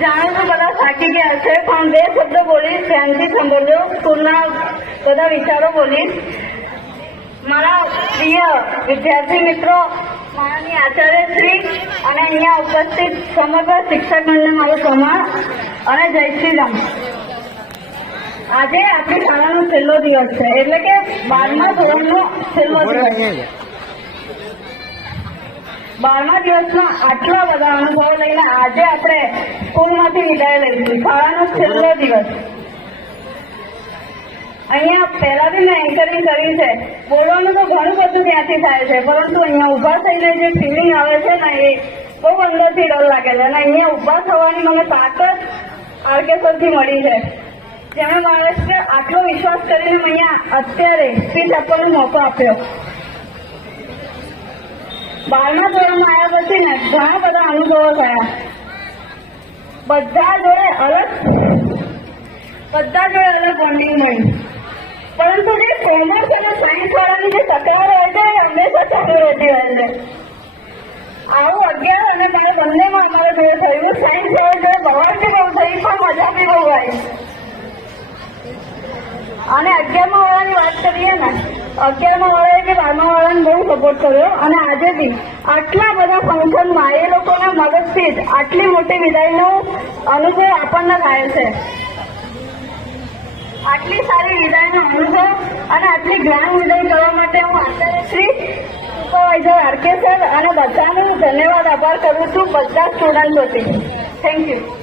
જાણું તો બધા થાકી ગયા છે પણ બે શબ્દ બોલીશ ધ્યાનથી સાંભળજો. સ્કૂલના બધા વિચારો બોલીશ. મારા પ્રિય વિદ્યાર્થી મિત્રો મારાની આચાર્યશ્રી અને અહીંયા ઉપસ્થિત સમગ્ર શિક્ષકગણને મારું સમાન અને જય શ્રી રામ. આજે આપણી શાળાનો છેલ્લો દિવસ છે એટલે કે બારમા ધોરણનો છેલ્લો દિવસ. બારમા દિવસમાં આટલા બધા અનુભવો લઈને આજે આપણે સ્કૂલમાંથી વિદાય લઈશું. શાળાનો છેલ્લો દિવસ. અહીંયા પહેલાથી મેં એન્કરિંગ કરી છે. બોલવાનું તો ઘણું બધું ત્યાંથી થાય છે, પરંતુ અહીંયા ઊભા થઈને જે ફિલિંગ આવે છે ને એ બહુ અંદરથી ડર લાગે છે. અને અહીંયા ઊભા થવાની મને તાકાત આરકેશ્વરથી મળી છે. જેમણે છે આટલો વિશ્વાસ કરીને અહીંયા અત્યારે સ્પીચ આપવાનો મોકો આપ્યો. બારમા ધોરણમાં આવ્યા પછી ને ઘણા બધા અનુભવો થયા. બધા જોડે અલગ, બધા જોડે અલગ બોન્ડિંગ મળી પરંતુ જે કોમર્સ અને સાયન્સ વાળાની જે તકરાર હોય છે, એ હંમેશા ચાલુ રહેતી હોય છે. આવું અગિયાર અને બાર બંનેમાં અમારે જોડે થયું. સાયન્સ વાળા જોડે બહાર બી બહુ થઈ, પણ મજા બી બહુ આવી. અને અગિયારમાં વાળાની વાત કરીએ ને અગિયારમા વાળાએ કે બારમા વાળાને બહુ સપોર્ટ કર્યો અને આજે બી આટલા બધા ફંક્શનમાં એ લોકોના મગજથી જ આટલી મોટી વિદાયનો અનુભવ આપણને થાય છે. આટલી સારી વિદાયનો અનુભવ અને આટલી જ્ઞાન વિદાય કરવા માટે હું આચાર્યશ્રી સુપરવાઇઝર આરકે સર અને બધાનું ધન્યવાદ આભાર કરું છું, બધા સ્ટુડન્ટોથી થેન્ક યુ